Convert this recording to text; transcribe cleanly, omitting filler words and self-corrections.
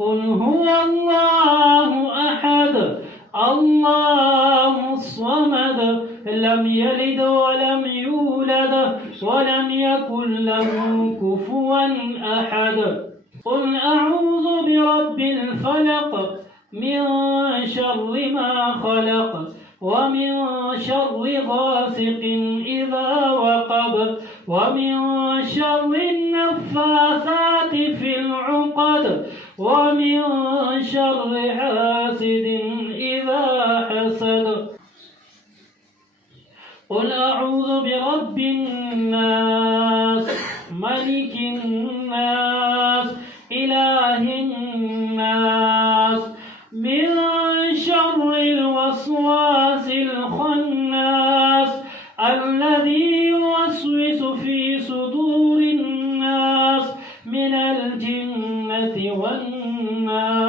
قل هو الله أحد الله الصمد لم يلد ولم يولد ولم يكن له كفوا أحد قل أعوذ برب الفلق من شر ما خلق ومن شر غاسق إذا وقب ومن شر النفاثات في العقد ومن شر حاسد إذا حسد قل أعوذ برب الناس ملك الناس إله الناس من شر الوسواس الخناس الذي يوسوس في صدور الناس من الجنة والناس